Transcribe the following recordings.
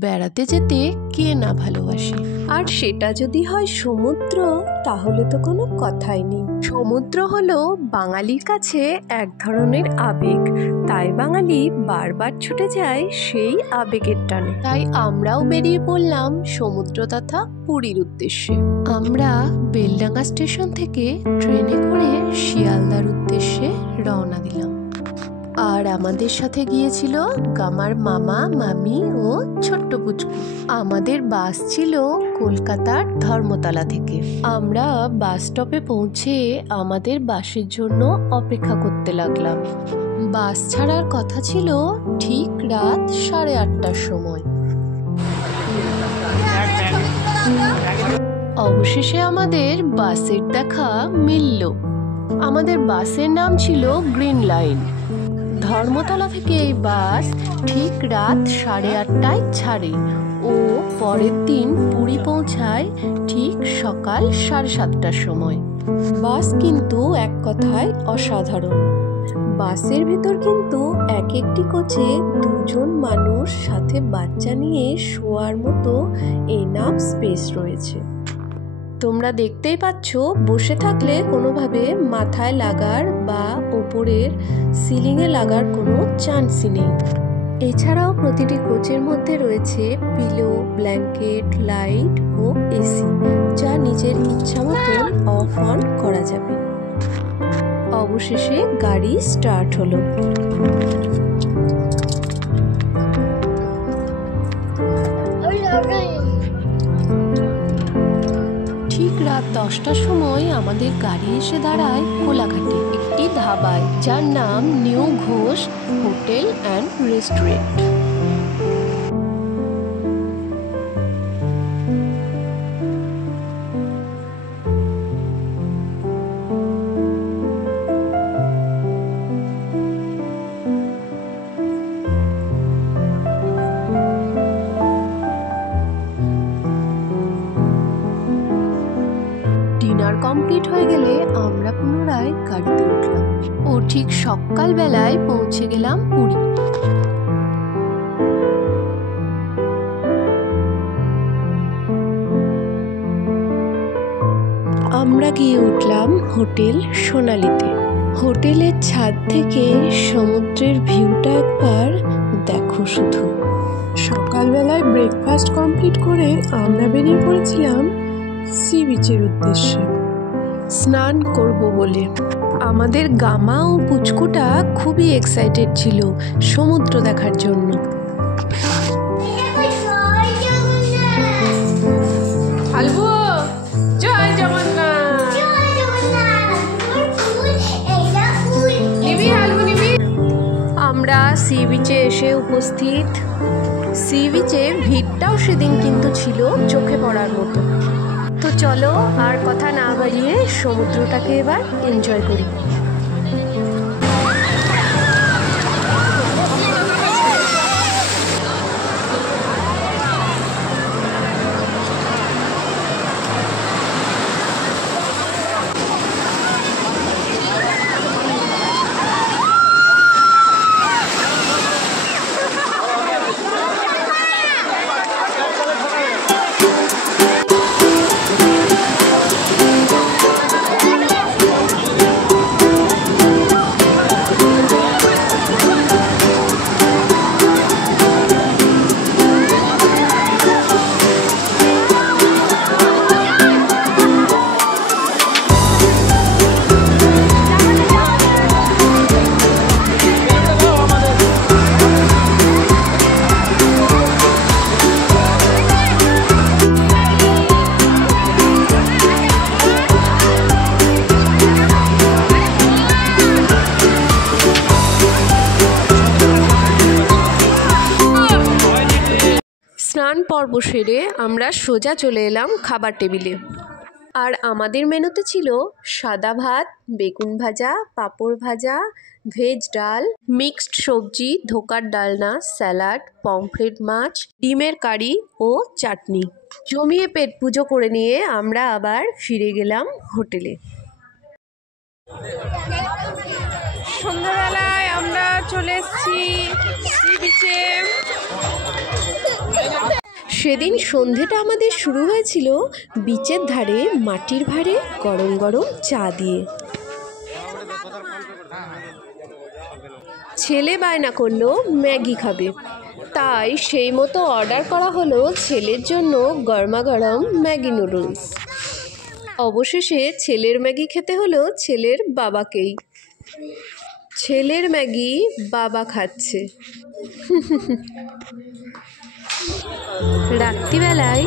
বেড়াতে যেতে কে না ভালোবাসে, আর সেটা যদি হয় সমুদ্র, তাহলে তো কোনো কথাই নেই। সমুদ্র হলো বাঙালির কাছে এক ধরনের আবেগ, তাই বাঙালি বারবার ছুটে যায় সেই আবেগের টানে। তাই আমরাও বেরিয়ে পড়লাম সমুদ্র তথা পুরীর উদ্দেশ্যে। আমরা বেলডাঙ্গা স্টেশন থেকে ট্রেনে করে শিয়ালদার উদ্দেশ্যে রওনা দিলাম। আর আমাদের সাথে গিয়েছিল গামার মামা, মামি ও ছোট্ট পুচকু। আমাদের বাস ছিল কলকাতার ধর্মতলা থেকে। আমরা বাস স্টপে পৌঁছে আমাদের বাসের জন্য অপেক্ষা করতে লাগলাম। বাস ছাড়ার কথা ছিল ঠিক রাত 8:30টার সময়। অবশেষে আমাদের বাসের দেখা মিলল। আমাদের বাসের নাম ছিল গ্রিন লাইন। ধর্মতলা থেকে এই বাস ঠিক রাত 8:30টায় ছাড়ে ও পরের দিন পুরী পৌঁছায় ঠিক সকাল 7:30টার সময়। বাস কিন্তু এক কথায় অসাধারণ। বাসের ভেতর কিন্তু এক একটি কোচে 2জন মানুষ সাথে বাচ্চা নিয়ে শোয়ার মতো এনাফ স্পেস রয়েছে। তোমরা দেখতেই পাচ্ছ, বসে থাকলে কোনোভাবে মাথায় লাগার বা ওপরের সিলিংয়ে লাগার কোনো চান্সই নেই। এছাড়াও প্রতিটি কোচের মধ্যে রয়েছে পিলো, ব্ল্যাঙ্কেট, লাইট ও এসি, যা নিজের ইচ্ছা মতো অফ অন করা যাবে। অবশেষে গাড়ি স্টার্ট হলো। ঠিক রাত 10টার সময় আমাদের গাড়ি এসে দাঁড়ায় কোলাঘাটে একটি ধাবায়, যার নাম new Ghosh hotel and restaurant. Dinner complete হয়ে গেলে আমরা পুনরায় গাড়িতে উঠলাম ও ঠিক সকালবেলায় পৌঁছে গেলাম পুরী। আমরা গিয়ে উঠলাম হোটেল সোনালীতে। হোটেলের ছাদ থেকে সমুদ্রের ভিউটা একবার দেখো শুধু। সকালবেলায় ব্রেকফাস্ট কমপ্লিট করে আমরা বেরিয়ে পড়েছিলাম সি বিচের উদ্দেশ্যে স্নান করব বলে। আমাদের গামা ও পুচকুটা খুবই এক্সাইটেড ছিল সমুদ্র দেখার জন্য। আমরা সি বিচে এসে উপস্থিত। সি বিচে ভিড়টাও সেদিন কিন্তু ছিল চোখে পড়ার মতো। তো চলো আর কথা না বাড়িয়ে সমুদ্রটাকে এবার এনজয় করি। স্নান পর্ব সেরে আমরা সোজা চলে এলাম খাবার টেবিলে। আর আমাদের মেনুতে ছিল সাদা ভাত, বেগুন ভাজা, পাঁপড় ভাজা, ভেজ ডাল, মিক্সড সবজি, ধোকার ডালনা, স্যালাড, পমফ্রেট মাছ, ডিমের কারি ও চাটনি। জমিয়ে পেট পুজো করে নিয়ে আমরা আবার ফিরে গেলাম হোটেলে। সন্ধ্যাবেলায় আমরা চলে এসেছি সি বিচে। সেদিন সন্ধেটা আমাদের শুরু হয়েছিল বিচের ধারে মাটির ভাঁড়ে গরম গরম চা দিয়ে। ছেলে বায়না করলো ম্যাগি খাবে, তাই সেই মতো অর্ডার করা হলো ছেলের জন্য গরমাগরম ম্যাগি নুডলস। অবশেষে ছেলের ম্যাগি খেতে হলো ছেলের বাবাকেই। ছেলের ম্যাগি বাবা খাচ্ছে। রাত্রিবেলায়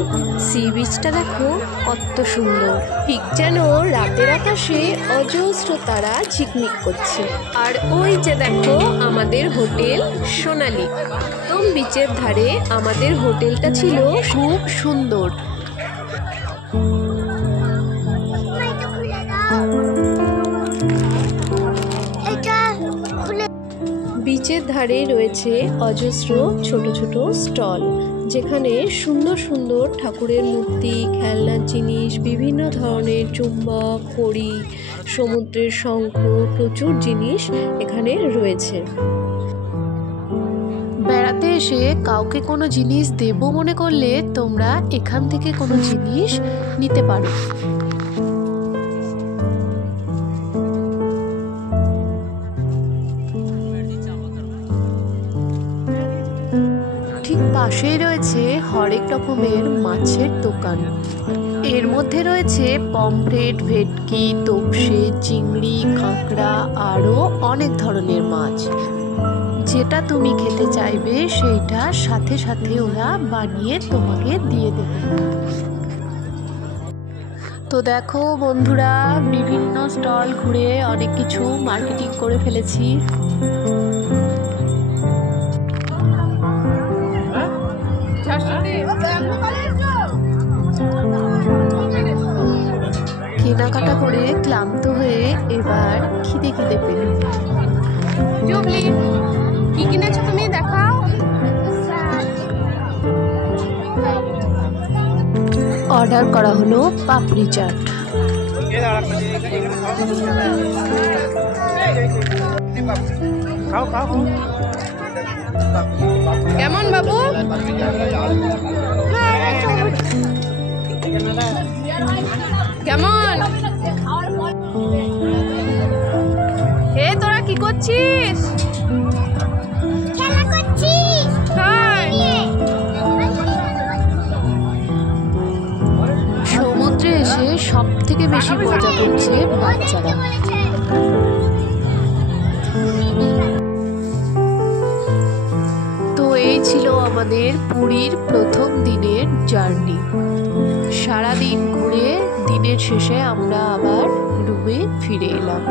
সি বিচটা দেখো কত সুন্দর, ঠিক যেন রাতের আকাশে অজস্র তারা ঝিকমিক করছে। আর ওই যে দেখো আমাদের হোটেল সোনালি। একদম বিচের ধারে আমাদের হোটেলটা ছিল খুব সুন্দর। বিচের ধারে রয়েছে অজস্র ছোট ছোট স্টল, যেখানে সুন্দর সুন্দর ঠাকুরের মূর্তি, খেলনার জিনিস, বিভিন্ন ধরনের চুম্বক, ঘড়ি, সমুদ্রের শঙ্খ, প্রচুর জিনিস এখানে রয়েছে। বেড়াতে এসে কাউকে কোনো জিনিস দেব মনে করলে তোমরা এখান থেকে কোনো জিনিস নিতে পারো। ঠিক পাশেই রয়েছে হরেক রকমের মাছের দোকান। এর মধ্যে রয়েছে পমফ্রেট, ভেটকি, তোপসে, চিংড়ি, কাঁকড়া, আরও অনেক ধরনের মাছ। যেটা তুমি খেতে চাইবে সেইটা সাথে সাথে ওরা বানিয়ে তোমাকে দিয়ে দেবে। তো দেখো বন্ধুরা, বিভিন্ন স্টল ঘুরে অনেক কিছু মার্কেটিং করে ফেলেছি। কেনাকাটা করে ক্লান্ত হয়ে এবার খিদে খিদে পেলে। জুবলি, কি কিনেছো তুমি দেখাও। অর্ডার করা হলো পাপড়ি চাট। কেমন বাবু? কেমন? এ তোরা কি করছিস? খেলা করছিস? সমুদ্রে এসে সব থেকে বেশি মজা করছে বাচ্চারা। তো এই ছিল আমাদের পুরীর প্রথম দিনের জার্নি। সারাদিন ঘুরে দিনের শেষে আমরা আবার রুমে ফিরে এলাম।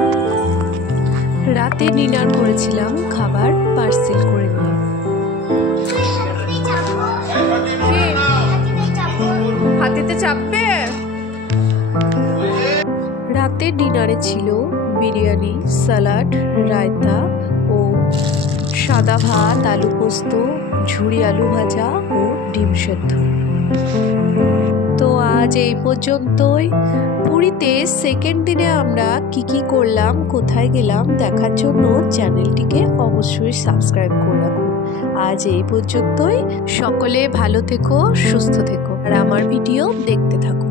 রাতে ডিনার করেছিলাম খাবার পার্সেল করে নিয়ে। হাতেতে চাপবে। রাতে ডিনারে ছিল বিরিয়ানি, সালাড, রায়তা ও সাদা ভাত, আলু পোস্ত, ঝুরি আলু ভাজা ও ডিম সেদ্ধ। তো আজ এই পর্যন্তই। পুরীতে সেকেন্ড দিনে আমরা কি করলাম, কোথায় গেলাম দেখার জন্য চ্যানেলটিকে অবশ্যই সাবস্ক্রাইব করে রাখুন। আজ এই পর্যন্তই। সকলে ভালো থেকো, সুস্থ থেকো আর আমার ভিডিও দেখতে থাকো।